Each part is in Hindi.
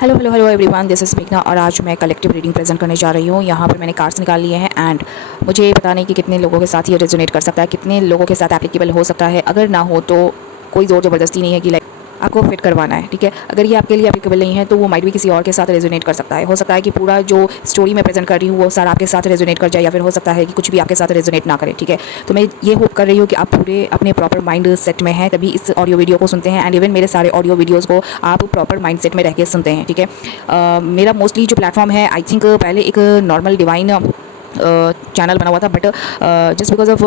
Hello hello hello everyone, this is मेघना और आज मैं कलेक्टिव रीडिंग प्रेजेंट करने जा रही हूँ। यहाँ पर मैंने कार्ड्स निकाल लिए हैं एंड मुझे पता नहीं कि कितने लोगों के साथ ये रेजोनेट कर सकता है, कितने लोगों के साथ एप्लीकेबल हो सकता है। अगर ना हो तो कोई ज़ोर ज़बरदस्ती नहीं है कि आपको फिट करवाना है, ठीक है। अगर ये आपके लिए एप्लीकेबल नहीं है तो वो माइट भी किसी और के साथ रेजोनेट कर सकता है। हो सकता है कि पूरा जो स्टोरी मैं प्रेजेंट कर रही हूँ वो सारा आपके साथ रेजोनेट कर जाए, या फिर हो सकता है कि कुछ भी आपके साथ रेजोनेट ना करे, ठीक है। तो मैं ये होप कर रही हूँ कि आप पूरे अपने प्रॉपर माइंड सेट में हैं तभी इस ऑडियो वीडियो को सुनते हैं, एंड इवन मेरे सारे ऑडियो वीडियोज़ को आप प्रॉपर माइंड सेट में रह के सुनते हैं, ठीक है। मेरा मोस्टली जो प्लेटफॉर्म है, आई थिंक पहले एक नॉर्मल डिवाइन चैनल बना हुआ था, बट जस्ट बिकॉज ऑफ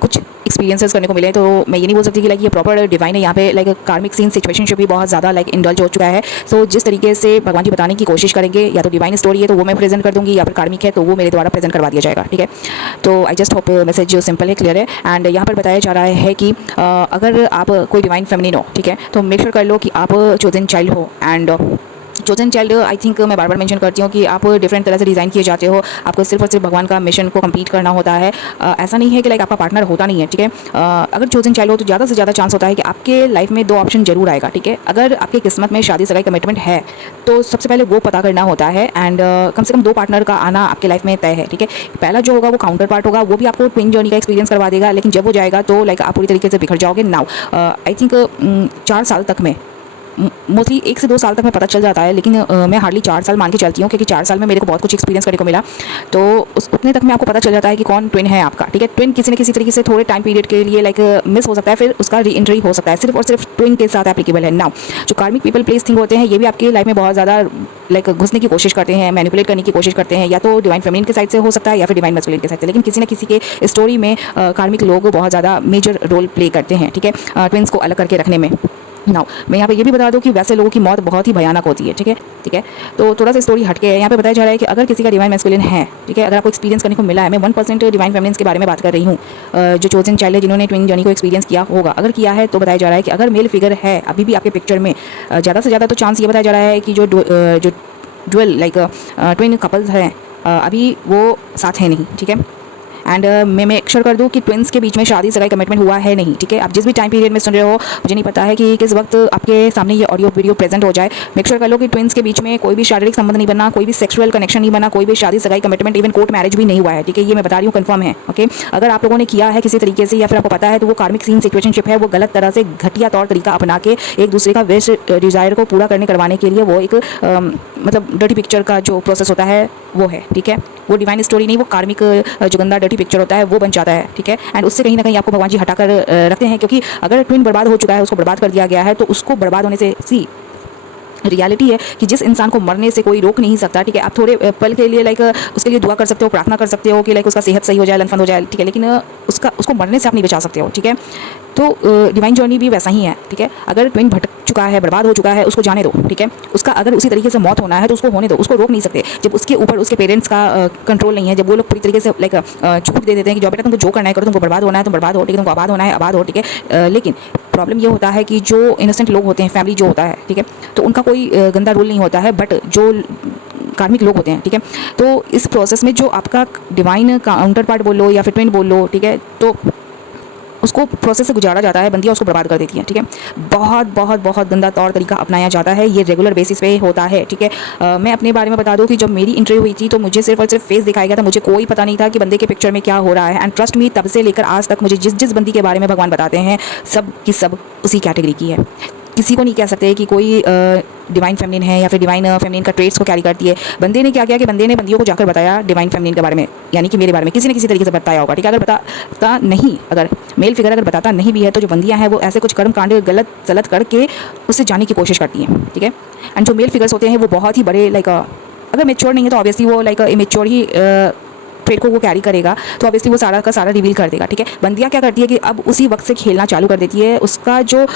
कुछ एक्सपीरियंसेस करने को मिले, तो मैं ये नहीं बोल सकती कि लाइक ये प्रॉपर डिवाइन है। यहाँ पे लाइक कार्मिक सीन सिचुएशनशिप भी बहुत ज़्यादा लाइक इंडल्ज हो चुका है। सो जिस तरीके से भगवान जी बताने की कोशिश करेंगे, या तो डिवाइन स्टोरी है तो वो मैं प्रेजेंट कर दूँगी, या फिर कार्मिक है तो वो मेरे द्वारा प्रेजेंट करवा दिया जाएगा, ठीक है। तो आई जस्ट होप मैसेज जो सिंपल है, क्लियर है। एंड यहाँ पर बताया जा रहा है कि अगर आप कोई डिवाइन फेमिनिन हो, ठीक है, तो मेक श्योर कर लो कि आप चोजन चाइल्ड हो। And chosen child, I think मैं बार बार मेंशन करती हूँ कि आप डिफरेंट तरह से डिज़ाइन किए जाते हो। आपको सिर्फ और सिर्फ भगवान का मिशन को कंप्लीट करना होता है। ऐसा नहीं है कि लाइक आपका पार्टनर होता नहीं है, ठीक है। अगर चोजन चाइल्ड हो तो ज़्यादा से ज़्यादा चांस होता है कि आपके लाइफ में दो ऑप्शन जरूर आएगा, ठीक है। अगर आपकी किस्मत में शादी सगाई कमिटमेंट है तो सबसे पहले वो पता करना होता है, एंड कम से कम दो पार्टनर का आना आपके लाइफ में तय है, ठीक है। पहला जो होगा वो काउंटर पार्ट होगा, वो भी आपको ट्विन जर्नी का एक्सपीरियंस करवा देगा, लेकिन जब वो जाएगा तो लाइक आप पूरी तरीके से बिखर जाओगे। नाउ आई थिंक 4 साल तक में, मोस्टली 1 से 2 साल तक में पता चल जाता है, लेकिन मैं हार्डली 4 साल मान के चलती हूँ, क्योंकि 4 साल में मेरे को बहुत कुछ एक्सपीरियंस करने को मिला। तो उतने तक में आपको पता चल जाता है कि कौन ट्विन है आपका, ठीक है। ट्विन किसी न किसी तरीके से थोड़े टाइम पीरियड के लिए लाइक मिस हो सकता है, फिर उसका री एंट्री हो सकता है। सिर्फ और सिर्फ ट्विन के साथ एप्लीकेबल है। नाउ जो कार्मिक पीपल प्लेस थिंग होते हैं, ये भी आपकी लाइफ में बहुत ज़्यादा लाइक घुसने की कोशिश करते हैं, मैनिपुलेट करने की कोशिश करते हैं, या तो डिवाइन फेमिनिन के साइड से हो सकता है या फिर डिवाइन मैस्कुलिन के साइड से, लेकिन किसी न किसी के स्टोरी में कार्मिक लोग बहुत ज़्यादा मेजर रोल प्ले करते हैं, ठीक है, ट्विन्स को अलग करके रखने में। नाउ मैं यहाँ पे ये भी बता दूँ कि वैसे लोगों की मौत बहुत ही भयानक होती है, ठीक है, ठीक है। तो थोड़ा सा स्टोरी हटके है। यहाँ पे बताया जा रहा है कि अगर किसी का डिवाइन मैस्कुलिन है, ठीक है, अगर आपको एक्सपीरियंस करने को मिला है, मैं 1% डिवाइन फेमिनिन्स के बारे में बात कर रही हूँ, जो चोजन चाइल्ड है, जिन्होंने ट्विन जर्नी को एक्सपीरियंस किया होगा। अगर किया है तो बताया जा रहा है कि अगर मेल फिगर है अभी भी आपके पिक्चर में, ज़्यादा से ज़्यादा तो चांस ये बताया जा रहा है कि जो डुअल लाइक ट्विन कपल्स हैं अभी वो साथ है नहीं, ठीक है। एंड मैं मेक श्योर कर दूँ कि ट्विन्स के बीच में शादी सगाई कमिटमेंट हुआ है नहीं, ठीक है। आप जिस भी टाइम पीरियड में सुन रहे हो, मुझे नहीं पता है कि किस वक्त आपके सामने ये ऑडियो वीडियो प्रेजेंट हो जाए, मेक श्योर कर लो कि ट्विन्स के बीच में कोई भी शारीरिक संबंध नहीं बना, कोई भी सेक्सुअल कनेक्शन नहीं बना, कोई भी शादी सगाई कमिटमेंट, इवन कोर्ट मैरिज भी नहीं हुआ है, ठीक है। ये मैं बता रही हूँ, कंफर्म है, ओके। अगर आप लोगों ने किया है किसी तरीके से, या फिर आपको पता है, तो वो कार्मिक सीन सिचुएशनशिप है, वो गलत तरह से घटिया तौर तरीका अपना के एक दूसरे का वेस्ट डिज़ायर को पूरा करवाने के लिए वो एक मतलब डर्टी पिक्चर का जो प्रोसेस होता है वो है, ठीक है। वो डिवाइन स्टोरी नहीं, वो कार्मिक जो गंदा डर्टी पिक्चर होता है वो बन जाता है, ठीक है। एंड उससे कहीं ना कहीं आपको भगवान जी हटा कर रखते हैं, क्योंकि अगर ट्विन बर्बाद हो चुका है, उसको बर्बाद कर दिया गया है, तो उसको बर्बाद होने से रियलिटी है कि जिस इंसान को मरने से कोई रोक नहीं सकता, ठीक है। आप थोड़े पल के लिए लाइक उसके लिए दुआ कर सकते हो, प्रार्थना कर सकते हो कि लाइक उसका सेहत सही हो जाए, लनफंद हो जाए, ठीक है, लेकिन उसको मरने से आप नहीं बचा सकते हो, ठीक है। तो डिवाइन जर्नी भी वैसा ही है, ठीक है। अगर ट्विन भटक चुका है, बर्बाद हो चुका है, उसको जाने दो, ठीक है। उसका अगर उसी तरीके से मौत होना है तो उसको होने दो, उसको रोक नहीं सकते। जब उसके ऊपर उसके पेरेंट्स का कंट्रोल नहीं है, जब वो लोग पूरी तरीके से लाइक छूट दे देते हैं कि जो बेटा तुमको जो करना है करो, तुमको बर्बाद होना है तुम बर्बाद हो, ठीक है, तुमको आबाद होना है आबाद हो, ठीक है। लेकिन प्रॉब्लम ये होता है कि जो इनोसेंट लोग होते हैं, फैमिली जो होता है, ठीक है, तो उनका कोई गंदा रोल नहीं होता है, बट जो कार्मिक लोग होते हैं, ठीक है, तो इस प्रोसेस में जो आपका डिवाइन काउंटर पार्ट बोल लो या फिर ट्विन बोल लो, ठीक है, तो उसको प्रोसेस से गुजारा जाता है, बंदियाँ उसको बर्बाद कर देती हैं, ठीक है। बहुत बहुत बहुत गंदा तौर तरीका अपनाया जाता है, ये रेगुलर बेसिस पे होता है, ठीक है। मैं अपने बारे में बता दूं कि जब मेरी इंटरव्यू हुई थी तो मुझे सिर्फ और सिर्फ फेस दिखाया गया था, मुझे कोई पता नहीं था कि बंदे के पिक्चर में क्या हो रहा है। एंड ट्रस्ट मी, तब से लेकर आज तक मुझे जिस जिस बंदी के बारे में भगवान बताते हैं, सब की सब उसी कैटेगरी की है। किसी को नहीं कह सकते कि कोई डिवाइन फेमिनिन है या फिर डिवाइन फेमिनिन का ट्रेड्स को कैरी करती है। बंदे ने क्या किया कि बंदे ने बंदियों को जाकर बताया डिवाइन फेमिनिन के बारे में, यानी कि मेरे बारे में किसी न किसी तरीके से बताया होगा, ठीक है। अगर बताता नहीं, अगर मेल फिगर अगर बताता नहीं भी है, तो जो बंदियां हैं वो ऐसे कुछ कर्म कांड गलत सलत करके उससे जाने की कोशिश करती हैं, ठीक है। एंड जो मेल फिगर्स होते हैं वो बहुत ही बड़े लाइक अगर मेच्योर नहीं है तो ऑब्वियसली वो लाइक इमेच्योर ही ट्रेड को वो कैरी करेगा, तो ऑब्वियसली वो सारा का सारा रिवील कर देगा, ठीक है। बंदियाँ क्या करती है कि अब उसी वक्त से खेलना चालू कर देती है, उसका जो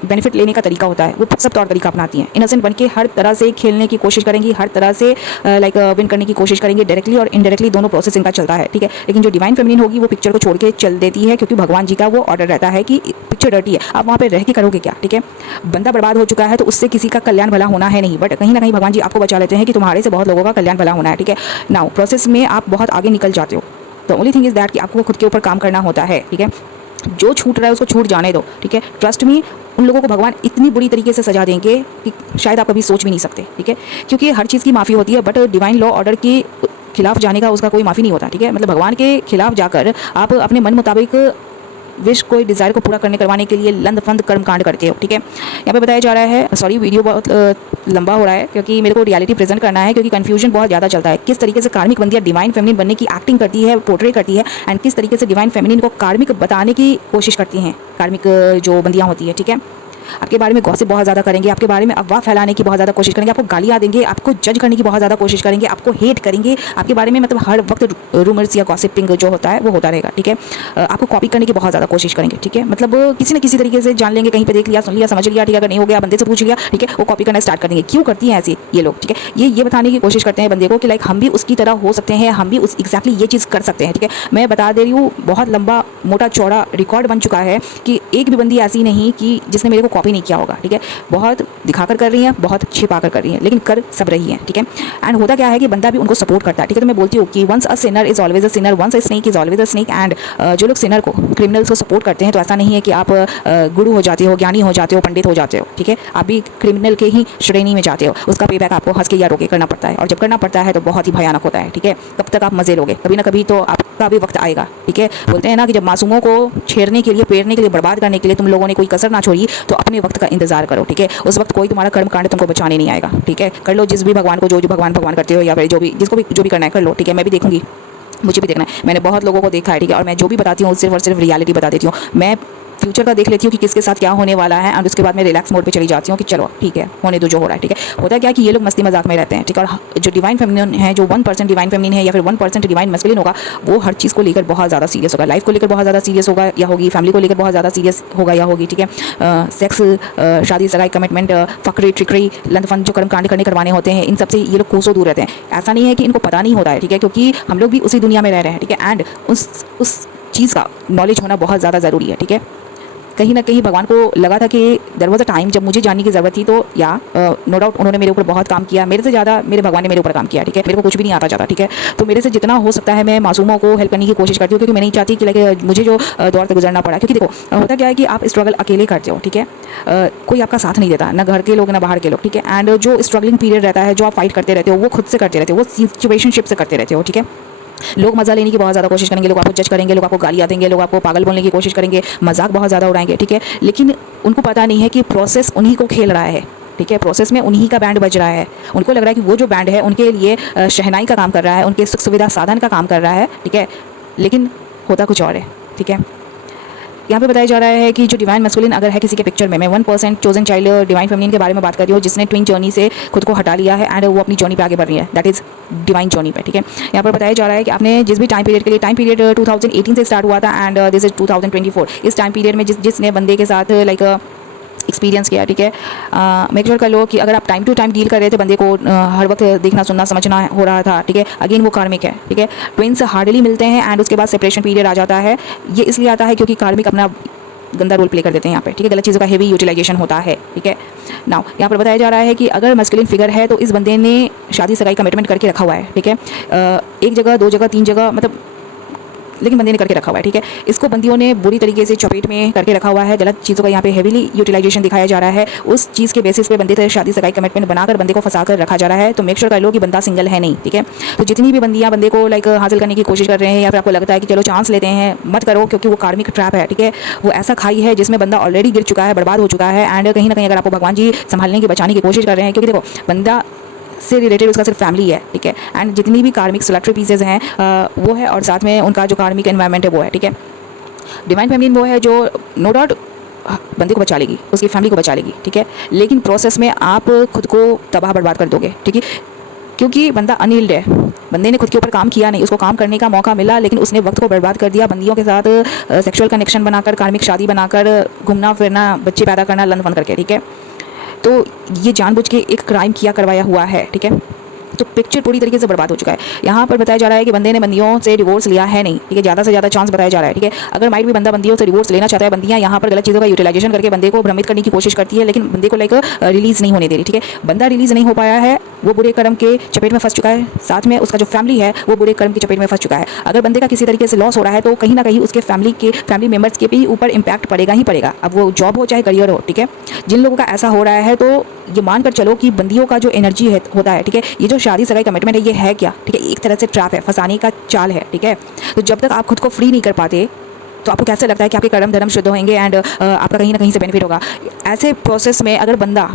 बेनिफिट लेने का तरीका होता है वो सब तौर तरीका अपनाती हैं। इनोसेंट बन के हर तरह से खेलने की कोशिश करेंगी, हर तरह से लाइक विन करने की कोशिश करेंगे, डायरेक्टली और इनडायरेक्टली दोनों प्रोसेस इनका चलता है, ठीक है। लेकिन जो डिवाइन फेमिनिन होगी वो पिक्चर को छोड़ के चल देती है, क्योंकि भगवान जी का वो ऑर्डर रहता है कि पिक्चर डर्टी है, आप वहाँ पर रह के करोगे क्या, ठीक है। बंदा बर्बाद हो चुका है तो उससे किसी का कल्याण भला होना है नहीं, बट कहीं ना कहीं भगवान जी आपको बचा लेते हैं कि तुम्हारे से बहुत लोगों का कल्याण भला होना है, ठीक है। नाउ प्रोसेस में आप बहुत आगे निकल जाते हो। The only thing is that कि आपको खुद के ऊपर काम करना होता है, ठीक है। जो छूट रहा है उसको छूट जाने दो, ठीक है। ट्रस्ट मी, उन लोगों को भगवान इतनी बुरी तरीके से सजा देंगे कि शायद आप कभी सोच भी नहीं सकते, ठीक है। क्योंकि हर चीज़ की माफ़ी होती है, बट डिवाइन लॉ ऑर्डर के खिलाफ जाने का उसका कोई माफ़ी नहीं होता, ठीक है। मतलब भगवान के खिलाफ जाकर आप अपने मन मुताबिक विश कोई डिज़ायर को पूरा करवाने के लिए लंद फंद कर्म कांड करते हो, ठीक है। यहाँ पे बताया जा रहा है, सॉरी वीडियो बहुत लंबा हो रहा है क्योंकि मेरे को रियलिटी प्रेजेंट करना है, क्योंकि कन्फ्यूजन बहुत ज़्यादा चलता है। किस तरीके से कार्मिक बंदियाँ डिवाइन फेमिनिन बनने की एक्टिंग करती है, पोर्ट्रे करती है, एंड किस तरीके से डिवाइन फेमिनिन को कार्मिक बताने की कोशिश करती हैं कार्मिक जो बंदियाँ होती है, ठीक है। आपके बारे में गॉसिप बहुत ज़्यादा करेंगे, आपके बारे में अफवाह फैलाने की बहुत ज़्यादा कोशिश करेंगे, आपको गालियाँ देंगे, आपको जज करने की बहुत ज़्यादा कोशिश करेंगे, आपको हेट करेंगे, आपके बारे में मतलब हर वक्त रूमर्स या गॉसिपिंग जो होता है वो होता रहेगा, ठीक है। आपको कॉपी करने की बहुत ज़्यादा कोशिश करेंगे, ठीक है। मतलब किसी न किसी तरीके से जान लेंगे, कहीं पे देख लिया, सुन लिया, समझ लिया, ठीक है। अगर नहीं हो गया बंदे से पूछ लिया, ठीक है, वो कॉपी करना स्टार्ट कर देंगे। क्यों करती हैं ऐसे ये लोग, ठीक है। ये बताने की कोशिश करते हैं बंदे को कि लाइक हम भी उसकी तरह हो सकते हैं, हम भी उस एग्जैक्टली ये चीज़ कर सकते हैं, ठीक है। मैं बता दे रही हूँ, बहुत लंबा मोटा चौड़ा रिकॉर्ड बन चुका है कि एक भी बंदी ऐसी नहीं कि जिसने मेरे को कॉपी नहीं किया होगा, ठीक है। बहुत दिखाकर कर रही हैं, बहुत छिपाकर कर रही हैं, लेकिन कर सब रही हैं, ठीक है। एंड होता क्या है कि बंदा भी उनको सपोर्ट करता है, ठीक है। तो मैं बोलती हूँ कि once a sinner is always a sinner, once a snake is always a snake. And जो लोग सिनर को, क्रिमिनल्स को सपोर्ट करते हैं, तो ऐसा नहीं है कि आप गुरु हो जाते हो, ज्ञानी हो जाते हो, पंडित हो जाते हो, ठीक है। आप भी क्रिमिनल के ही श्रेणी में जाते हो। उसका पे बैक आपको हंस के या रोके करना पड़ता है, और जब करना पड़ता है तो बहुत ही भयानक होता है, ठीक है। तब तक आप मजे लोगे, कभी ना कभी तो आपका भी वक्त आएगा, ठीक है। बोलते हैं ना कि जब मासूमों को छेड़ने के लिए, पेड़ने के लिए, बर्बाद करने के लिए तुम लोगों ने कोई कसर ना छोड़ी, तो अपने वक्त का इंतजार करो, ठीक है। उस वक्त कोई तुम्हारा कर्म कांड तुमको बचाने नहीं आएगा, ठीक है। कर लो जिस भी भगवान को जो भगवान भगवान करते हो, या फिर जो भी जिसको भी जो भी करना है कर लो, ठीक है। मैं भी देखूंगी, मुझे भी देखना है। मैंने बहुत लोगों को देखा है, ठीक है। और मैं जो भी बताती हूँ सिर्फ और सिर्फ रियलिटी बता देती हूँ। मैं फ्यूचर का देख लेती हूँ कि किसके साथ क्या होने वाला है, और उसके बाद मैं रिलैक्स मोड पे चली जाती हूँ कि चलो ठीक है, होने दो जो हो रहा है, ठीक है। होता है क्या कि ये लोग मस्ती मजाक में रहते हैं, ठीक है। और जो डिवाइन फेमिनिन है, जो 1% डिवाइन फेमिनिन है या फिर 1% डिवाइन मस्कुलिन होगा, वो हर चीज़ को लेकर बहुत ज़्यादा सीरियस होगा, लाइफ को लेकर बहुत ज़्यादा सीरियस होगा या होगी, फैमिली को लेकर बहुत ज़्यादा सीरियस होगा या होगी, ठीक है। सेक्स, शादी, सगाई, कमिटमेंट, फकरी, ट्रिकरी, लंदफंद जो कर्म कांड करवाने होते हैं, इन सबसे ये लोग कोसों दूर रहते हैं। ऐसा नहीं है कि इनको पता नहीं होता है, ठीक है, क्योंकि हम लोग भी उसी दुनिया में रह रहे हैं, ठीक है। एंड उस चीज़ का नॉलेज होना बहुत ज़्यादा ज़रूरी है, ठीक है। कहीं ना कहीं भगवान को लगा था कि देयर वाज अ टाइम जब मुझे जानने की ज़रूरत थी, तो या नो डाउट उन्होंने मेरे ऊपर बहुत काम किया, मेरे से ज़्यादा मेरे भगवान ने मेरे ऊपर काम किया, ठीक है। मेरे को कुछ भी नहीं आता जाता, ठीक है। तो मेरे से जितना हो सकता है मैं मासूमों को हेल्प करने की कोशिश करती हूँ, क्योंकि मैं नहीं चाहती कि लाइक मुझे जो दौर से गुजरना पड़ा। क्योंकि देखो होता क्या है कि आप स्ट्रगल अकेले करते हो, ठीक है। कोई आपका साथ नहीं देता, ना घर के लोग ना बाहर के लोग, ठीक है। एंड जो स्ट्रगलिंग पीरियड रहता है, जो आप फाइट करते रहते हो, वो खुद से करते रहते हो, वो सिचुएशनशिप से करते रहते हो, ठीक है। लोग मज़ा लेने की बहुत ज़्यादा कोशिश करेंगे, लोग आपको जज करेंगे, लोग आपको गालियाँ देंगे, लोग आपको पागल बोलने की कोशिश करेंगे, मजाक बहुत ज़्यादा उड़ाएंगे, ठीक है। लेकिन उनको पता नहीं है कि प्रोसेस उन्हीं को खेल रहा है, ठीक है। प्रोसेस में उन्हीं का बैंड बज रहा है। उनको लग रहा है कि वो जो बैंड है उनके लिए शहनाई का काम कर रहा है, उनके सुख सुविधा साधन का काम कर रहा है, ठीक है। लेकिन होता कुछ और है, ठीक है। यहाँ पे बताया जा रहा है कि जो डिवाइन मैस्कुलिन अगर है किसी के पिक्चर में, मैं 1% चोजन चाइल्ड डिवाइन फेमिनिन के बारे में बात कर रही हूँ, जिसने ट्विन जर्नी से खुद को हटा लिया है एंड वो अपनी जर्नी पे आगे बढ़ रही है, दैट इज़ डिवाइन जर्नी पे, ठीक है। यहाँ पर बताया जा रहा है कि आपने जिस भी टाइम पीरियड के लिए, टाइम पीरियड 2018 से स्टार्ट हुआ था एंड दिस इज 2024, इस टाइम पीरियड में जिसने बंदे के साथ लाइक एक्सपीरियंस किया, ठीक है। मेक श्योर कर लो कि अगर आप टाइम टू टाइम डील कर रहे थे, बंदे को हर वक्त देखना सुनना समझना हो रहा था, ठीक है। अगेन वो कार्मिक है, ठीक है। ट्विंस हार्डली मिलते हैं एंड उसके बाद सेपरेशन पीरियड आ जाता है। ये इसलिए आता है क्योंकि कार्मिक अपना गंदा रोल प्ले कर देते हैं यहाँ पे, ठीक है। गलत चीज़ों का हेवी यूटिलाइजेशन होता है, ठीक है। नाउ यहाँ पर बताया जा रहा है कि अगर मस्कुलिन फिगर है तो इस बंदे ने शादी सगाई कमिटमेंट करके रखा हुआ है, ठीक है। एक जगह, दो जगह, तीन जगह, मतलब लेकिन बंदे ने करके रखा हुआ है, ठीक है। इसको बंदियों ने बुरी तरीके से चपेट में करके रखा हुआ है। गलत चीज़ों का यहाँ पे हेवीली यूटिलाइजेशन दिखाया जा रहा है। उस चीज़ के बेसिस पे बंदे से शादी सगाई कमिटमेंट बनाकर बंदे को फंसा कर रखा जा रहा है। तो मेक श्योर कर लो कि बंदा सिंगल है नहीं, ठीक है। तो जितनी भी बंदियाँ बंदे को लाइक हासिल करने की कोशिश कर रहे हैं, या फिर आपको लगता है कि चलो चांस लेते हैं, मत करो, क्योंकि वो कार्मिक ट्रैप है, ठीक है। वो ऐसा खाई है जिसमें बंदा ऑलरेडी गिर चुका है, बर्बाद हो चुका है। एंड कहीं ना कहीं अगर आपको भगवान जी संभालने की, बचाने की कोशिश कर रहे हैं, क्योंकि देखो बंदा से रिलेटेड उसका सिर्फ फैमिली है, ठीक है। एंड जितनी भी कार्मिक स्लैटरी पीसेज हैं वो है, और साथ में उनका जो कार्मिक एनवायरनमेंट है वो है, ठीक है। डिवाइन फेमिनिन वो है जो नो डाउट बंदे को बचा लेगी, उसकी फैमिली को बचा लेगी, ठीक है। लेकिन प्रोसेस में आप खुद को तबाह बर्बाद कर दोगे, ठीक है। क्योंकि बंदा अनहील्ड है, बंदे ने खुद के ऊपर काम किया नहीं, उसको काम करने का मौका मिला लेकिन उसने वक्त को बर्बाद कर दिया, बंदियों के साथ सेक्सुअल कनेक्शन बनाकर, कार्मिक शादी बनाकर, घूमना फिरना, बच्चे पैदा करना, लन फन करके, ठीक है। तो ये जानबूझ के एक क्राइम किया करवाया हुआ है, ठीक है। तो पिक्चर पूरी तरीके से बर्बाद हो चुका है। यहाँ पर बताया जा रहा है कि बंदे ने बंदियों से डिवोर्स लिया है नहीं, ठीक है। ज़्यादा से ज़्यादा चांस बताया जा रहा है, ठीक है। अगर माइट भी बंदा बंदियों से डिवोर्स लेना चाहता है, बंदियाँ यहाँ पर गलत चीज़ों का यूटिलाइजेशन करके बंदे को भ्रमित करने की कोशिश करती है, लेकिन बंदे को लाइक रिलीज़ नहीं होने दे रही, ठीक है। बंदा रिलीज़ नहीं हो पाया है वो बुरे कर्म के चपेट में फंस चुका है, साथ में उसका जो फैमिली है वो बुरे कर्म के चपेट में फंस चुका है। अगर बंदे का किसी तरीके से लॉस हो रहा है तो कहीं ना कहीं उसके फैमिली मेम्बर्स के भी ऊपर इम्पैक्ट पड़ेगा ही पड़ेगा, अब वो जॉब हो चाहे करियर हो, ठीक है। जिन लोगों का ऐसा हो रहा है तो ये मानकर चलो कि बंदियों का जो एनर्जी है होता है, ठीक है, ये जो शादी सगाई कमिटमेंट है ये है क्या, ठीक है, एक तरह से ट्रैप है, फंसाने का चाल है, ठीक है। तो जब तक आप खुद को फ्री नहीं कर पाते तो आपको कैसे लगता है कि आपके कर्म धर्म शुद्ध होंगे एंड आपका कहीं ना कहीं से बेनिफिट होगा। ऐसे प्रोसेस में अगर बंदा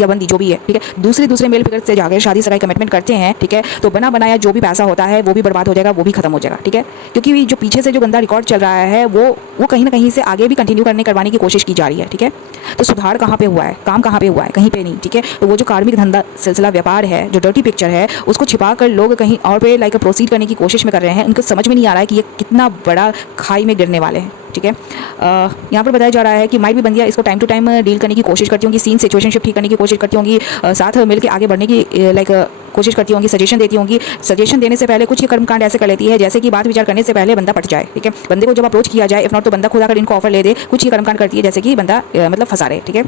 या बंदी जो भी है, ठीक है, दूसरे मेल फिगर से जाकर शादी सगाई कमिटमेंट करते हैं, ठीक है, तो बना बनाया जो भी पैसा होता है वो भी बर्बाद हो जाएगा, वो भी खत्म हो जाएगा, ठीक है। क्योंकि जो पीछे से जो गंदा रिकॉर्ड चल रहा है वो कहीं ना कहीं से आगे भी कंटिन्यू करवाने की कोशिश की जा रही है, ठीक है। तो सुधार कहाँ पे हुआ है, काम कहाँ पे हुआ है, कहीं पे नहीं, ठीक है। तो वो जो कार्मिक धंधा सिलसिला व्यापार है, जो डर्टी पिक्चर है, उसको छिपा कर लोग कहीं और पे लाइक प्रोसीड करने की कोशिश में कर रहे हैं। उनको समझ में नहीं आ रहा है कि ये कितना बड़ा खाई में गिरने वाले हैं, ठीक है। यहाँ पर बताया जा रहा है कि माइट भी बंदियाँ इसको टाइम टू टाइम डील करने की कोशिश करती होंगी, सीन सिचुएशनशिप ठीक करने की कोशिश करती होंगी, साथ मिलकर आगे बढ़ने की लाइक कोशिश करती होंगी, सजेशन देती होंगी। सजेशन देने से पहले कुछ ये कर्मकांड ऐसे कर लेती है जैसे कि बात विचार करने से पहले बंदा पट जाए, ठीक है। बंदे को जब अप्रोच किया जाए, इफ नॉट तो बंदा खुद आकर इनको ऑफर ले दे, कुछ ये कर्मकांड करती है जैसे कि बंदा मतलब फंसा रहे, ठीक है।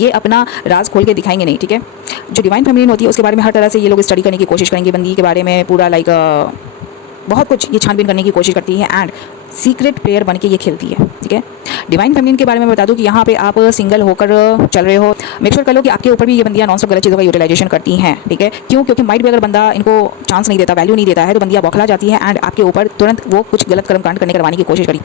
ये अपना राज खोल के दिखाएंगे नहीं, ठीक है। जो डिवाइन फेमिनिन होती है उसके बारे में हर तरह से ये लोग स्टडी करने की कोशिश करेंगे, बंदी के बारे में पूरा लाइक बहुत कुछ ये छानबीन करने की कोशिश करती है एंड सीक्रेट प्लेयर बन के ये खेलती है, ठीक है। डिवाइन फेमिनिन के बारे में बता दूं कि यहाँ पे आप सिंगल होकर चल रहे हो, मेक श्योर कर लो कि आपके ऊपर भी ये बंदियाँ नॉन स्टॉप गलत चीज़ों का यूटिलाइजेशन करती हैं, ठीक है। क्यों? क्योंकि माइट भी अगर बंदा इनको चांस नहीं देता, वैल्यू नहीं देता है, तो बंदियाँ बौखला जाती है एंड आपके ऊपर तुरंत वो कुछ गलत कर्मकांड करवाने की कोशिश करी।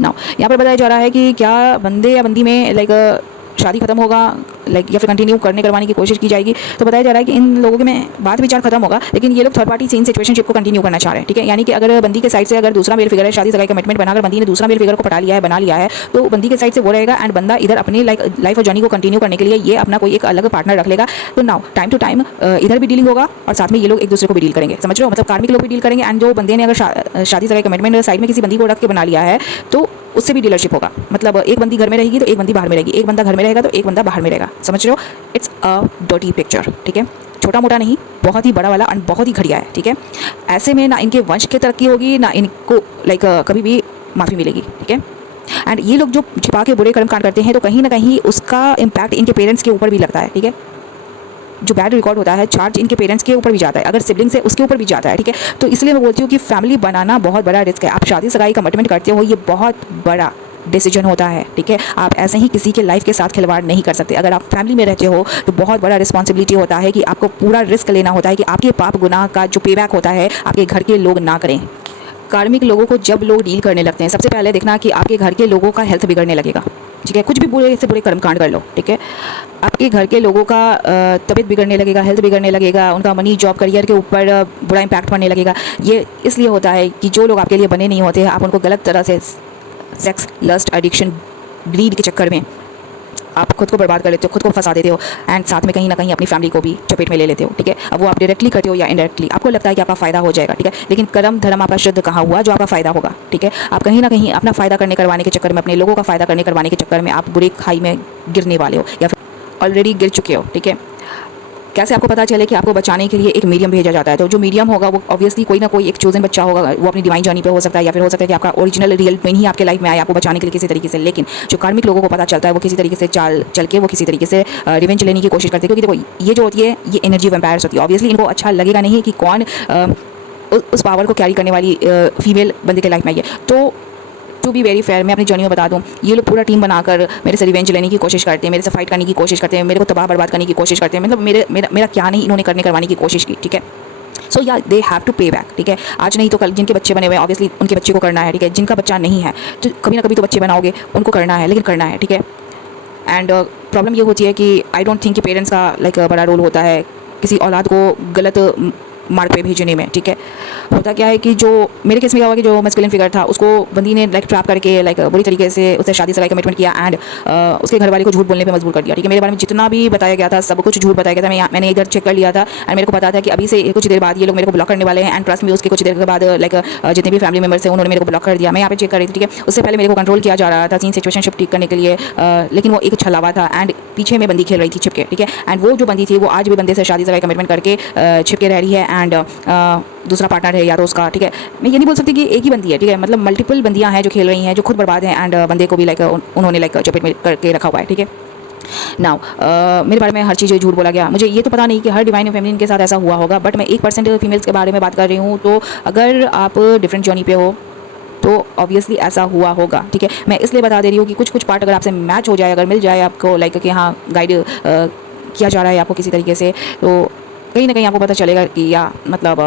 नाउ यहाँ पर बताया जा रहा है कि क्या बंदे या बंदी में लाइक शादी खत्म होगा लाइक या फिर कंटिन्यू करवाने की कोशिश की जाएगी। तो बताया जा रहा है कि इन लोगों के में बात विचार खत्म होगा, लेकिन ये लोग थर्ड पार्टी सीन सिचुएशनशिप को कंटिन्यू करना चाह रहे हैं, ठीक है। यानी कि अगर बंदी के साइड से अगर दूसरा मेल फिगर है, शादी सगाई कमिटमेंट बनाकर बंदी ने दूसरा मेल फिगर को पटा लिया है, बना लिया है, तो बंदी के साइड से वो रहेगा एंड बंदा इधर अपनी लाइफ और जर्नी को कंटिन्यू करने के लिए ये अपना कोई एक अलग पार्टनर रख लेगा। तो नाउ टाइम टू टाइम इधर भी डीलिंग होगा और साथ में ये लोग एक दूसरे को भी डील करेंगे, समझ रहे हो, मतलब कार्मिक लोग भी डील करेंगे एंड जो बंदे ने अगर शादी सगाई कमिटमेंट साइड में किसी बंदी को रख के बना लिया है तो उससे भी डीलरशिप होगा। मतलब एक बंदी घर में रहेगी तो एक बंदी बाहर में रहेगी, एक बंदा घर में रहेगा तो एक बंदा बाहर में रहेगा, समझ रहे हो। इट्स अ डर्टी पिक्चर, ठीक है, छोटा मोटा नहीं, बहुत ही बड़ा वाला और बहुत ही घटिया है, ठीक है। ऐसे में ना इनके वंश की तरक्की होगी ना इनको लाइक कभी भी माफ़ी मिलेगी, ठीक है। एंड ये लोग जो छिपा के बुरे कर्म कांड करते हैं तो कहीं ना कहीं उसका इम्पैक्ट इनके पेरेंट्स के ऊपर भी लगता है, ठीक है। जो बैड रिकॉर्ड होता है चार्ज इनके पेरेंट्स के ऊपर भी जाता है, अगर सिबलिंग से उसके ऊपर भी जाता है, ठीक है। तो इसलिए मैं बोलती हूँ कि फैमिली बनाना बहुत बड़ा रिस्क है। आप शादी सगाई कमिटमेंट करते हो, ये बहुत बड़ा डिसीजन होता है, ठीक है। आप ऐसे ही किसी के लाइफ के साथ खिलवाड़ नहीं कर सकते। अगर आप फैमिली में रहते हो तो बहुत बड़ा रिस्पॉन्सिबिलिटी होता है कि आपको पूरा रिस्क लेना होता है कि आपके पाप गुनाह का जो पेबैक होता है आपके घर के लोग ना करें। कार्मिक लोगों को जब लोग डील करने लगते हैं, सबसे पहले देखना कि आपके घर के लोगों का हेल्थ बिगड़ने लगेगा, ठीक है। कुछ भी बुरे से बुरे कर्मकांड कर लो, ठीक है, आपके घर के लोगों का तबीयत बिगड़ने लगेगा, हेल्थ बिगड़ने लगेगा, उनका मनी जॉब करियर के ऊपर बुरा इम्पैक्ट पड़ने लगेगा। ये इसलिए होता है कि जो लोग आपके लिए बने नहीं होते, आप उनको गलत तरह से सेक्स, लस्ट, एडिक्शन, ग्रीड के चक्कर में आप खुद को बर्बाद कर लेते हो, खुद को फंसा देते हो एंड साथ में कहीं ना कहीं अपनी फैमिली को भी चपेट में ले लेते हो, ठीक है। अब वो आप डायरेक्टली करते हो या इनडायरेक्टली, आपको लगता है कि आपका फ़ायदा हो जाएगा, ठीक है, लेकिन कर्म धर्म आपका शुद्ध कहाँ हुआ जो आपका फ़ायदा होगा, ठीक है। आप कहीं ना कहीं अपना फ़ायदा करवाने के चक्कर में, अपने लोगों का फ़ायदा करवाने के चक्कर में आप बुरे खाई में गिरने वाले हो या फिर ऑलरेडी गिर चुके हो, ठीक है। कैसे आपको पता चले कि आपको बचाने के लिए एक मीडियम भेजा जाता है? तो जो मीडियम होगा वो ऑब्वियसली कोई ना कोई एक चोजन बच्चा होगा, वो अपनी डिवाइन जर्नी पे हो सकता है या फिर हो सकता है कि आपका ओरिजिनल रियल में ही आपके लाइफ में आए आपको बचाने के लिए किसी तरीके से। लेकिन जो कार्मिक लोगों को पता चलता है वो किसी तरीके से चल के वो किसी तरीके से रिवेंज लेने की कोशिश करते हैं, क्योंकि देखो ये जो होती है ये एनर्जी वैम्पायर्स होती है। ऑब्वियसली इनको अच्छा लगेगा नहीं कि कौन उस पावर को कैरी करने वाली फीमेल बंदे के लाइफ में आई है। तो टू बी वेरी फेयर, मैं अपनी जर्नी में बता दूं, ये लोग पूरा टीम बनाकर मेरे से रिवेंज लेने की कोशिश करते हैं, मेरे से फाइट करने की कोशिश करते हैं, मेरे को तबाह बर्बाद करने की कोशिश करते हैं, मतलब मेरा क्या नहीं इन्होंने करवाने की कोशिश की, ठीक है। सो या दे हैव टू पे बैक, ठीक है। आज नहीं तो कल जिनके बच्चे बने हुए हैं ऑब्वियसली उनके बच्चे को करना है, ठीक है। जिनका बच्चा नहीं है तो कभी ना कभी तो बच्चे बनाओगे, उनको करना है, लेकिन करना है, ठीक है। एंड प्रॉब्लम ये होती है कि आई डोंट थिंक कि पेरेंट्स का लाइक बड़ा रोल होता है किसी औलाद को गलत मार्ग पे भेजने में, ठीक है। होता क्या है कि जो मेरे केस में क्या हुआ कि जो मस्कुलिन फिगर था उसको बंदी ने लाइक ट्रैप करके लाइक बुरी तरीके से उससे शादी सगाई कमिटमेंट किया एंड उसके घर वाले को झूठ बोलने पे मजबूर कर दिया, ठीक है। मेरे बारे में जितना भी बताया गया था सब कुछ झूठ बताया गया था। मैंने इधर चेक कर लिया था एंड मेरे को पता था कि अभी से कुछ देर बाद ये लोग मेरे को ब्लॉक करने वाले हैं एंड ट्रस्ट में उसके कुछ देर के बाद लाइक जितने भी फैमिली मेम्बर्स थे उन्होंने मेरे को ब्लॉक कर दिया। मैं यहाँ पे चेक कर रही थी, ठीक है। उससे पहले मेरे को कंट्रोल किया जा रहा था सीन सिचुएशनशिप ठीक करने के लिए, लेकिन वो एक छलावा था एंड पीछे में बंदी खेल रही थी छिपके, ठीक है। एंड वो जो बंदी थी वो आज भी बंदे से शादी सगाई कमिटमेंट करके छिपके रह रही है एंड दूसरा पार्टनर है या तो उसका, ठीक है। मैं ये नहीं बोल सकती कि एक ही बंदी है, ठीक है, मतलब मल्टीपल बंदियां हैं जो खेल रही हैं, जो खुद बर्बाद हैं एंड बंदे को भी लाइक उन्होंने लाइक चपेट में करके रखा हुआ है, ठीक है। नाउ मेरे बारे में हर चीज़ झूठ बोला गया। मुझे ये तो पता नहीं कि हर डिवाइन फेमिनिन के साथ ऐसा हुआ होगा, बट मैं 1% फीमेल्स के बारे में बात कर रही हूँ। तो अगर आप डिफरेंट जर्नी पे हो तो ऑब्वियसली ऐसा हुआ होगा, ठीक है। मैं इसलिए बता दे रही हूँ कि कुछ कुछ पार्ट अगर आपसे मैच हो जाए, अगर मिल जाए आपको, लाइक कि हाँ गाइड किया जा रहा है आपको किसी तरीके से, तो कहीं ना कहीं आपको पता चलेगा कि या मतलब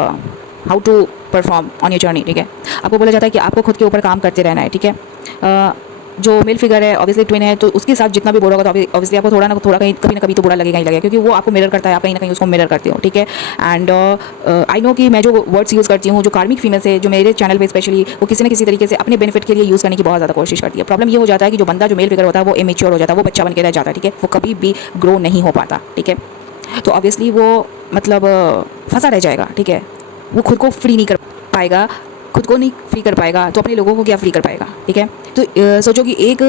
how to perform on your journey, ठीक है। आपको बोला जाता है कि आपको खुद के ऊपर काम करते रहना है, ठीक है। जो मेल फिगर है ऑब्वियसली ट्विन है, तो उसके साथ जितना भी बुरा होगा तो ऑब्वियसली आपको थोड़ा ना थोड़ा कहीं कभी ना कभी तो बुरा लगेगा ही लगेगा, क्योंकि वो आपको मिरर करता है, आप कहीं ना कहीं उसको मिरर करते हो, ठीक है। एंड आई नो कि मैं जो वर्ड्स यूज़ करती हूँ, जो कार्मिक फीमेल्स है जो मेरे चैनल पे स्पेशली, वो किसी न किसी तरीके से अपने बेनिफिट के लिए यूज़ करने की बहुत ज़्यादा कोशिश करती है। प्रॉब्लम ये हो जाता है कि जो बंदा जो मेल फिगर होता है वो इमेच्योर हो जाता है, वो बच्चा बन के रह जाता है, ठीक है। वो कभी भी ग्रो नहीं हो पाता, ठीक है। तो ऑब्वियसली वो मतलब फंसा रह जाएगा, ठीक है। वो खुद को फ्री नहीं कर पाएगा, खुद को नहीं फ्री कर पाएगा तो अपने लोगों को क्या फ्री कर पाएगा, ठीक है। तो सोचो कि एक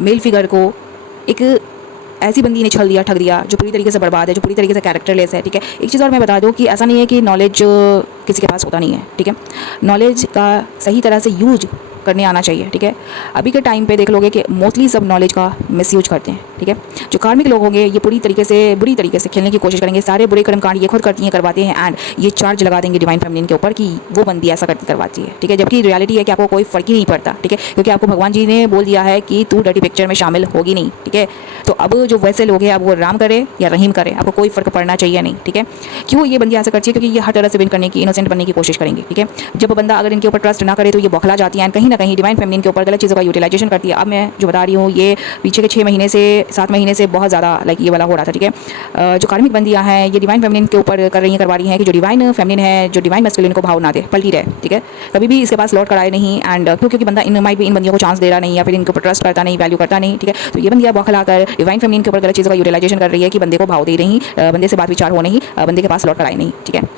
मेल फिगर को एक ऐसी बंदी ने छल दिया, ठग दिया, जो पूरी तरीके से बर्बाद है, जो पूरी तरीके से कैरेक्टरलेस है, ठीक है। एक चीज़ और मैं बता दूं कि ऐसा नहीं है कि नॉलेज किसी के पास होता नहीं है, ठीक है। नॉलेज का सही तरह से यूज करने आना चाहिए, ठीक है। अभी के टाइम पे देख लोगे कि मोस्टली सब नॉलेज का मिसयूज करते हैं, ठीक है। जो कार्मिक लोग होंगे ये बुरी तरीके से खेलने की कोशिश करेंगे, सारे बुरे कर्मकांड ये खुद करती हैं, करवाते हैं, एंड ये चार्ज लगा देंगे डिवाइन फेमिनिन के ऊपर कि वो बंदी ऐसा करवाती है, ठीक है। जबकि रियलिटी है कि आपको कोई फर्क ही नहीं पड़ता, ठीक है, क्योंकि आपको भगवान जी ने बोल दिया है कि तू डर्टी पिक्चर में शामिल होगी नहीं, ठीक है। तो अब जो वैसे लोग हैं, अब वो राम करे या रहीम करे, आपको कोई फर्क पड़ना चाहिए नहीं, ठीक है। क्यों ये बंदी ऐसा करती है? क्योंकि ये हर तरह से विन करने की, इनोसेंट बनने की कोशिश करेंगे, ठीक है। जब बंदा अगर इनके ऊपर ट्रस्ट ना करे तो ये बौखला जाती है, कहीं ना कहीं डिवाइन फेमिनिन के ऊपर गलत चीज़ों का यूटिलाइजेशन करती है। अब मैं जो बता रही हूँ ये पीछे के 6 महीने से 7 महीने से बहुत ज़्यादा लाइक ये वाला हो रहा था, ठीक है। जो कार्मिक बंदियाँ हैं ये डिवाइन फेमिनिन के ऊपर कर रही हैं, करवा रही हैं कि जो डिवाइन फेमिनिन है, जो डिवाइन मैस्कुलिन को भाव ना दे, पलटी रहे, ठीक है। कभी भी इसके पास लौट कर आए नहीं, एंड क्योंकि बंदा इन माइट भी इन बंदियों को चांस दे रहा नहीं, या फिर इनके ऊपर ट्रस्ट करता नहीं, वैल्यू करता नहीं, ठीक है। तो ये बंदियाँ बौखला कर डिवाइन फेमिनिन के ऊपर गलत चीज़ों का यूटिलाइजेशन कर रही है कि बंदे को भाव दे रही, बंदे से बात विचार हो नहीं, बंदे के पास लौट कर आए नहीं, ठीक है।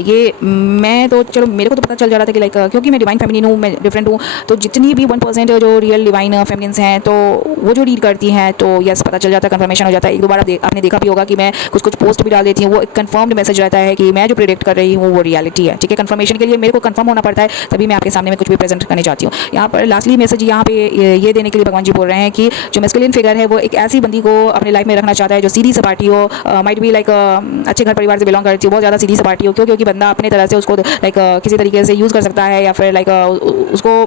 ये मैं तो चलो मेरे को तो पता चल जा रहा था कि लाइक क्योंकि मैं डिवाइन फेमिनिन हूँ, मैं डिफरेंट हूँ, तो जितनी भी 1% जो रियल डिवाइन फेमिनिन्स हैं तो वो जो रीड करती हैं तो यस पता चल जाता है, कंफर्मेशन हो जाता है। एक दो बार आपने देखा भी होगा कि मैं कुछ कुछ पोस्ट भी डाल देती हूँ, वो एक कंफर्म्ड मैसेज रहता है कि मैं जो प्रेडिक्ट कर रही हूँ वो रियलिटी है, ठीक है। कंफर्मेशन के लिए मेरे को कंफर्म होना पड़ता है, तभी मैं आपके सामने में कुछ भी प्रेजेंट करने चाहती हूँ। यहाँ पर लास्टली मैसेज यहाँ पे ये देने के लिए भगवान जी बोल रहे हैं कि जो मैस्कुलिन फिगर है वो एक ऐसी बंदी को अपने लाइफ में रखना चाहता है जो सीधी सपाटी हो, माइट भी लाइक अच्छे घर परिवार से बिलोंग करती हो, बहुत ज़्यादा सीधी सपाटी हो, क्योंकि बंदा अपने तरह से उसको लाइक किसी तरीके से यूज़ कर सकता है, या फिर लाइक उसको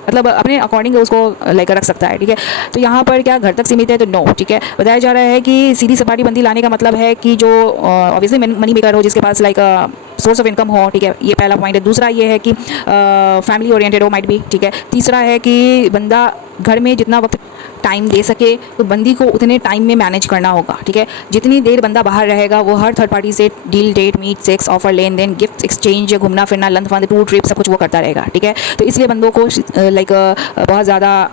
मतलब अपने अकॉर्डिंग उसको लाइक रख सकता है, ठीक है। तो यहाँ पर क्या घर तक सीमित है? तो नो, ठीक है। बताया जा रहा है कि सीधी सपाटी बंदी लाने का मतलब है कि जो ऑब्वियसली मनी मेकर हो, जिसके पास लाइक सोर्स ऑफ इनकम हो, ठीक है, ये पहला पॉइंट है। दूसरा ये है कि फैमिली ओरिएंटेड हो, माइट भी, ठीक है। तीसरा है कि बंदा घर में जितना वक्त टाइम दे सके तो बंदी को उतने टाइम में मैनेज करना होगा, ठीक है। जितनी देर बंदा बाहर रहेगा वो हर थर्ड पार्टी से deal, date, meet, sex, offer, लेन देन, गिफ्ट एक्सचेंज, घूमना फिरना, लंच फंद, टूर ट्रिप, सब कुछ वो करता रहेगा, ठीक है। तो इसलिए बंदों को लाइक बहुत ज़्यादा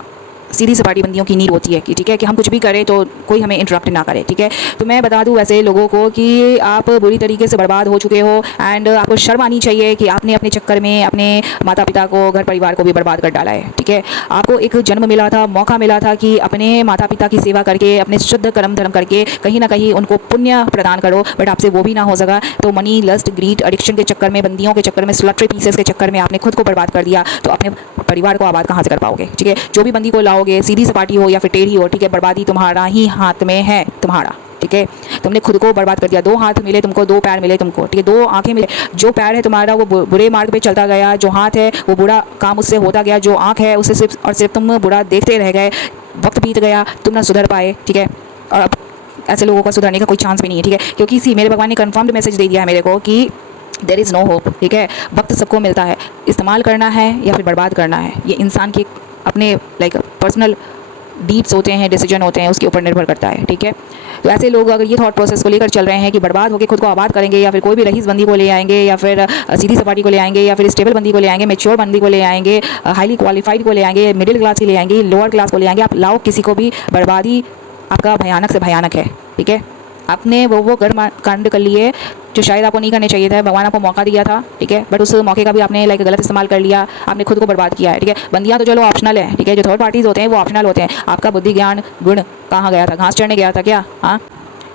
सीधी सपाटी बंदियों की नीड होती है कि ठीक है कि हम कुछ भी करें तो कोई हमें इंटरप्ट ना करे, ठीक है। तो मैं बता दूं वैसे लोगों को कि आप बुरी तरीके से बर्बाद हो चुके हो, एंड आपको शर्म आनी चाहिए कि आपने अपने चक्कर में अपने माता पिता को, घर परिवार को भी बर्बाद कर डाला है, ठीक है। आपको एक जन्म मिला था, मौका मिला था कि अपने माता पिता की सेवा करके, अपने शुद्ध कर्म धर्म करके कहीं ना कहीं उनको पुण्य प्रदान करो, बट आपसे वो भी ना हो सका। तो मनी, लस्ट, ग्रीड, एडिक्शन के चक्कर में, बंदियों के चक्कर में, स्लटरी पीसेस के चक्कर में आपने खुद को बर्बाद कर दिया, तो अपने परिवार को आबाद कहाँ से कर पाओगे, ठीक है। जो भी बंदी को लाओगे, सीधी सपाटी हो या फिर टेढ़ी हो, ठीक है, बर्बादी तुम्हारा ही हाथ में है, तुम्हारा, ठीक है। तुमने खुद को बर्बाद कर दिया। 2 हाथ मिले तुमको, 2 पैर मिले तुमको, ठीक है, 2 आंखें मिले। जो पैर है तुम्हारा वो बुरे मार्ग पे चलता गया, जो हाथ है वो बुरा काम उससे होता गया, जो आंख है उससे सिर्फ और सिर्फ तुम बुरा देखते रह गए, वक्त बीत गया, तुम ना सुधर पाए, ठीक है। और अब ऐसे लोगों का सुधरने का कोई चांस भी नहीं है, ठीक है, क्योंकि इसी मेरे भगवान ने कन्फर्म्ड मैसेज दे दिया है मेरे को कि देयर इज़ नो होप, ठीक है। वक्त सबको मिलता है, इस्तेमाल करना है या फिर बर्बाद करना है, ये इंसान के अपने लाइक पर्सनल डीड्स होते हैं, डिसीजन होते हैं, उसके ऊपर निर्भर करता है, ठीक है। तो ऐसे लोग अगर ये थॉट प्रोसेस को लेकर चल रहे हैं कि बर्बाद होकर खुद को आबाद करेंगे, या फिर कोई भी रईस बंदी को ले आएंगे, या फिर सीधी सपाटी को ले आएंगे, या फिर स्टेबल बंदी को ले आएंगे, मेच्योर बंदी को ले आएंगे, हाईली क्वालिफाइड को ले आएंगे, मिडिल क्लास की ले आएंगे, लोअर क्लास को ले आएंगे, आप लाओ किसी को भी, बर्बादी आपका भयानक से भयानक है, ठीक है। आपने वो कर्म कांड कर लिए जो शायद आपको नहीं करने चाहिए था। भगवान आपको मौका दिया था, ठीक है, बट उस मौके का भी आपने लाइक गलत इस्तेमाल कर लिया, आपने खुद को बर्बाद किया है, ठीक है। बंदियाँ तो चलो ऑप्शनल है, ठीक है, जो थर्ड पार्टीज होते हैं वो ऑप्शनल होते हैं। आपका बुद्धि ज्ञान गुण कहाँ गया था? घास चढ़ने गया था क्या? हाँ,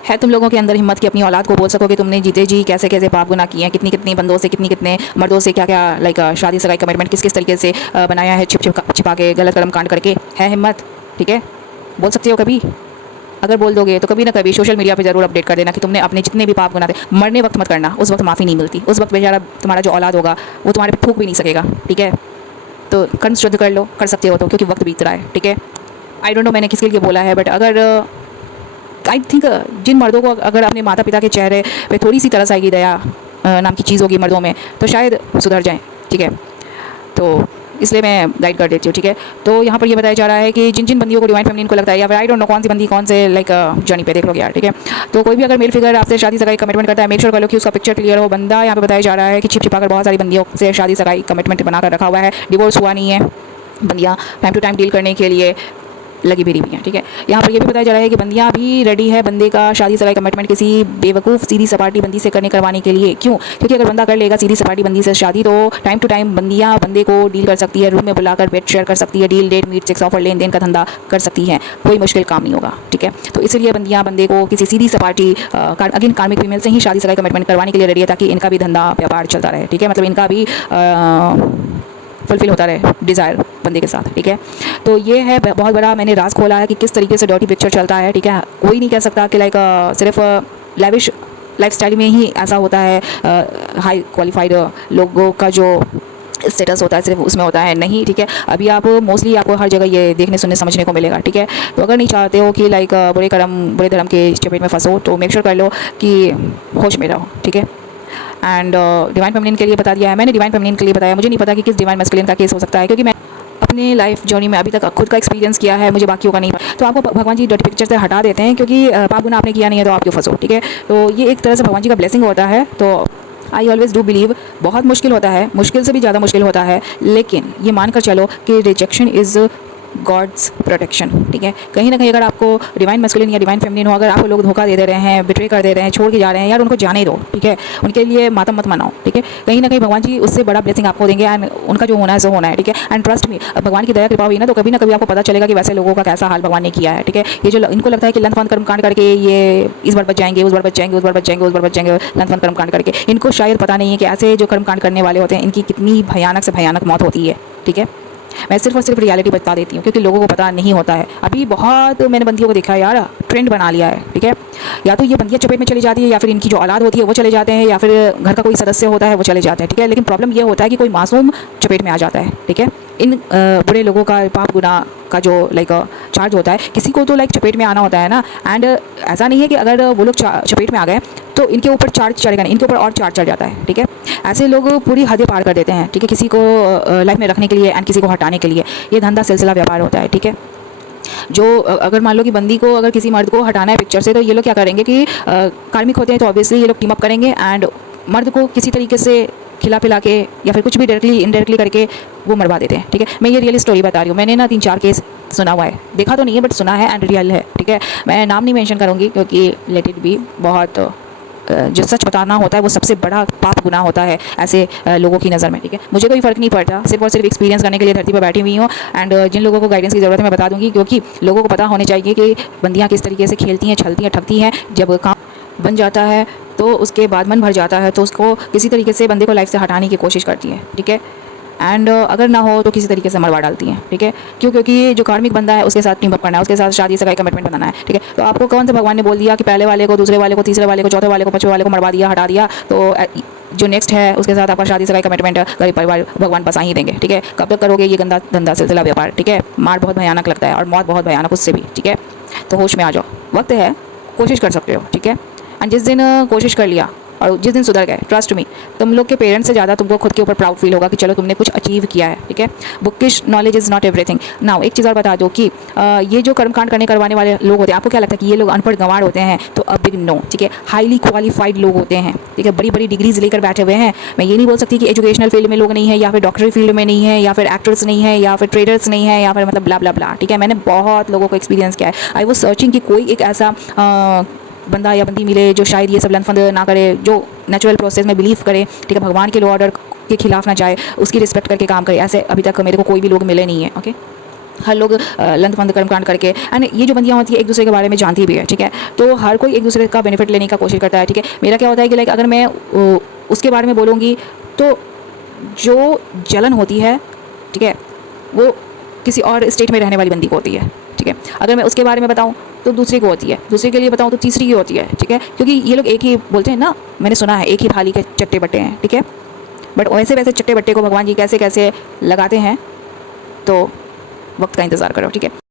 है तुम लोगों के अंदर हिम्मत कि अपनी औलाद को बोल सको कि तुमने जीते जी कैसे कैसे पाप गुनाह किए हैं, कितनी कितनी बंदों से, कितनी कितने मर्दों से, क्या क्या लाइक शादी सगाई कमिटमेंट किस किस तरीके से बनाया है, छिपा के गलत कर्म कांड करके, है हिम्मत, ठीक है, बोल सकते हो कभी? अगर बोल दोगे तो कभी ना कभी सोशल मीडिया पे ज़रूर अपडेट कर देना कि तुमने अपने जितने भी पाप गुनाह थे, मरने वक्त मत करना, उस वक्त माफ़ी नहीं मिलती। उस वक्त बेचारा तुम्हारा जो औलाद होगा वो तुम्हारे पे थूक भी नहीं सकेगा, ठीक है। तो कर्म शुद्ध कर लो, कर सकते हो तो, क्योंकि वक्त बीत रहा है, ठीक है। आई डोंट नो मैंने किसके लिए बोला है, बट अगर आई थिंक जिन मर्दों को अगर अपने माता पिता के चेहरे पे थोड़ी सी तरस आएगी, दया नाम की चीज़ होगी मर्दों में, तो शायद सुधर जाएँ, ठीक है। तो इसलिए मैं गाइड कर देती हूँ, ठीक है। तो यहाँ पर ये बताया जा रहा है कि जिन जिन बंदियों को डिवाइन फेमिनिन को लगता है, या फिर आई डोंट नो कौन सी बंदी कौन से लाइक जर्नी पे, देख लो यार, ठीक है। तो कोई भी अगर मेल फिगर आपसे शादी सगाई कमिटमेंट करता है, मेक श्योर कर लो कि उसका पिक्चर क्लियर हो। बंदा यहाँ पे बताया जा रहा है कि छिप छिपा कर बहुत सारी बंदियों से शादी सगाई कमिटमेंट बनाकर रखा हुआ है, डिवोर्स हुआ नहीं है, बंदियाँ टाइम टू टाइम डील करने के लिए लगी भी हैं, ठीक है। यहाँ पर यह भी बताया जा रहा है कि बंदियाँ भी रेडी है बंदे का शादी सगाई कमिटमेंट किसी बेवकूफ़ सीधी सपाटी बंदी से करवाने के लिए। क्यों? क्योंकि अगर बंदा कर लेगा सीधी सपाटी बंदी से शादी, तो टाइम टू टाइम बंदियाँ बंदे को डील कर सकती है, रूम में बुलाकर बेड शेयर कर सकती है, deal date meet sex offer लेन देन का धंधा कर सकती है, कोई मुश्किल काम नहीं होगा, ठीक है। तो इसलिए बंदियाँ बंदे को किसी सीधी सपाटी अगेन कार्मिक फीमेल से ही शादी सगाई कमिटमेंट करवाने के लिए रेडी है, ताकि इनका भी धंधा व्यापार चलता रहे, ठीक है। मतलब इनका भी फुलफिल होता रहे डिज़ायर बंदे के साथ, ठीक है। तो ये है बहुत बड़ा मैंने राज खोला है कि किस तरीके से डर्टी पिक्चर चलता है, ठीक है। कोई नहीं कह सकता कि लाइक सिर्फ लेविश लाइफस्टाइल में ही ऐसा होता है, हाई क्वालिफाइड लोगों का जो स्टेटस होता है सिर्फ उसमें होता है, नहीं, ठीक है। अभी आप मोस्टली आपको हर जगह ये देखने सुनने समझने को मिलेगा, ठीक है। तो अगर नहीं चाहते हो कि लाइक बुरे धर्म के चपेट में फंसो, तो मेक श्योर कर लो कि होश में रहो, ठीक है। एंड डिवाइन फेमिनिन के लिए बता दिया है मैंने, डिवाइन फेमिनिन के लिए बताया। मुझे नहीं पता कि किस डिवाइन मैस्कुलिन का केस हो सकता है, क्योंकि मैं अपने लाइफ जर्नी में अभी तक खुद का एक्सपीरियंस किया है, मुझे बाकियों का नहीं। तो आपको भगवान जी डर्टी पिक्चर से हटा देते हैं, क्योंकि पाप गुनाह आपने किया नहीं है तो आप क्यों फंसो, ठीक है। तो ये एक तरह से भगवान जी का ब्लेसिंग होता है। तो आई ऑलवेज डू बिलीव बहुत मुश्किल होता है, मुश्किल से भी ज़्यादा मुश्किल होता है, लेकिन ये मानकर चलो कि रिजेक्शन इज़ गॉड्स प्रोटेक्शन, ठीक है। कहीं ना कहीं अगर आपको डिवाइन मैस्कुलिन या डिवाइन फेमिनिन हो, अगर आपको लोग धोखा दे रहे हैं, बिट्रे कर दे रहे हैं, छोड़ के जा रहे हैं, यार उनको जाने दो, ठीक है। उनके लिए मातम मत मनाओ, ठीक है। कहीं ना कहीं भगवान जी उससे बड़ा ब्लेसिंग आपको देंगे, एंड उनका जो होना है सो होना है, ठीक है। एंड ट्रस्ट मी, भगवान की दया कृपा हुई ना, तो कभी ना कभी आपको पता चलेगा कि वैसे लोगों का कैसा हाल भगवान ने किया है, ठीक है। ये जो इनको लगता है कि लंथ कर्म कांड करके ये इस बार बच जाएंगे, उस बार बच जाएंगे, उस बार बच जाएंगे, उस बार बच जाएंगे, लंथ कर्म कांड करके, इनको शायद पता नहीं है कि ऐसे जो कर्म कांड करने वाले होते हैं इनकी कितनी भयानक से भयानक मौत होती है, ठीक है। मैं सिर्फ और सिर्फ रियलिटी बता देती हूँ, क्योंकि लोगों को पता नहीं होता है। अभी बहुत मैंने बंदियों को देखा है यार, ट्रेंड बना लिया है, ठीक है। या तो ये बंदियाँ चपेट में चली जाती है, या फिर इनकी जो औलाद होती है वो चले जाते हैं, या फिर घर का कोई सदस्य होता है वो चले जाते हैं, ठीक है। लेकिन प्रॉब्लम ये होता है कि कोई मासूम चपेट में आ जाता है, ठीक है। इन बुरे लोगों का पाप गुनाह का जो लाइक चार्ज होता है, किसी को तो लाइक चपेट में आना होता है ना। एंड ऐसा नहीं है कि अगर वो लोग चपेट में आ गए तो इनके ऊपर चार्ज चढ़ेगा नहीं, इनके ऊपर और चार्ज चढ़ जाता है, ठीक है। ऐसे लोग पूरी हदें पार कर देते हैं, ठीक है, किसी को लाइफ में रखने के लिए एंड किसी को हटाने के लिए। ये धंधा सिलसिला व्यापार होता है, ठीक है। जो अगर मान लो कि बंदी को अगर किसी मर्द को हटाना है पिक्चर से, तो ये लोग क्या करेंगे कि कार्मिक होते हैं तो ऑब्वियसली ये लोग टीम अप करेंगे एंड मर्द को किसी तरीके से खिला पिला के या फिर कुछ भी डायरेक्टली इनडायरेक्टली करके वो मरवा देते हैं, ठीक है। मैं ये रियल स्टोरी बता रही हूँ, मैंने ना 3-4 केस सुना हुआ है, देखा तो नहीं है बट सुना है एंड रियल है, ठीक है। मैं नाम नहीं मेंशन करूँगी क्योंकि लेट इट बी, बहुत जो सच बताना होता है वो सबसे बड़ा पाप गुनाह होता है ऐसे लोगों की नज़र में, ठीक है। मुझे कोई फ़र्क नहीं पड़ता, सिर्फ और सिर्फ एक्सपीरियंस करने के लिए धरती पर बैठी हुई हूँ। एंड जिन लोगों को गाइडेंस की ज़रूरत है मैं बता दूँगी, क्योंकि लोगों को पता होने चाहिए कि बंदियाँ किस तरीके से खेलती हैं, छलती हैं, ठगती हैं। जब काम बन जाता है तो उसके बाद मन भर जाता है तो उसको किसी तरीके से बंदे को लाइफ से हटाने की कोशिश करती है, ठीक है। एंड अगर ना हो तो किसी तरीके से मरवा डालती हैं, ठीक है। क्यों? क्योंकि जो कार्मिक बंदा है उसके साथ टीम अप करना है, उसके साथ शादी सगाई कमिटमेंट बनाना है, ठीक है। तो आपको कौन से भगवान ने बोल दिया कि पहले वाले को, दूसरे वाले को, तीसरे वाले को, चौथे वाले को, पांचवें वाले को मरवा दिया, हटा दिया, तो जो नेक्स्ट है उसके साथ आपका शादी सगाई कमिटमेंट गरीब परिवार भगवान बसा ही देंगे, ठीक है। कब तक करोगे ये गंदा धंधा सिलसिला व्यापार, ठीक है। मार बहुत भयानक लगता है और मौत बहुत भयानक उससे भी, ठीक है। तो होश में आ जाओ, वक्त है, कोशिश कर सकते हो, ठीक है। एंड जिस दिन कोशिश कर लिया और जिस दिन सुधर गए, ट्रस्ट मी, तुम लोग के पेरेंट्स से ज़्यादा तुमको खुद के ऊपर प्राउड फील होगा कि चलो तुमने कुछ अचीव किया है, ठीक है। Bookish knowledge is not everything. Now एक चीज़ और बता दो कि ये जो कर्मकांड करवाने वाले लोग होते हैं, आपको क्या लगता है कि ये लोग अनपढ़ गंवार होते हैं? तो अब बिग नो, ठीक है। हाईली क्वालिफाइड लोग होते हैं, ठीक है, बड़ी बड़ी डिग्रीज लेकर बैठे हुए हैं। मैं ये नहीं बोल सकती कि एजुकेशनल फील्ड में लोग नहीं है, या फिर डॉक्टरी फील्ड में नहीं है, या फिर एक्टर्स नहीं है, या फिर ट्रेडर्स नहीं है, या फिर मतलब ब्ला ब्ला ब्ला, ठीक है। मैंने बहुत लोगों को एक्सपीरियंस किया है। आई वॉज सर्चिंग कि कोई एक ऐसा बंदा या बंदी मिले जो शायद ये सब लंफंद ना करे, जो नेचुरल प्रोसेस में बिलीव करे, ठीक है, भगवान के लॉ ऑर्डर के खिलाफ ना जाए, उसकी रिस्पेक्ट करके काम करे। ऐसे अभी तक मेरे को कोई भी लोग मिले नहीं है, ओके। हर लोग लंफंद कर्मकांड करके, एंड ये जो बंदियाँ होती है एक दूसरे के बारे में जानती भी है, ठीक है। तो हर कोई एक दूसरे का बेनिफिट लेने का कोशिश करता है, ठीक है। मेरा क्या होता है कि लाइक अगर मैं उसके बारे में बोलूँगी तो जो जलन होती है, ठीक है, वो किसी और स्टेट में रहने वाली बंदी को होती है, ठीक है। अगर मैं उसके बारे में बताऊँ तो दूसरे को होती है, दूसरे के लिए बताऊँ तो तीसरी की होती है, ठीक है। क्योंकि ये लोग एक ही बोलते हैं ना, मैंने सुना है एक ही थाली के चट्टे बट्टे हैं, ठीक है। बट वैसे वैसे चट्टे बट्टे को भगवान जी कैसे कैसे लगाते हैं, तो वक्त का इंतज़ार करो, ठीक है।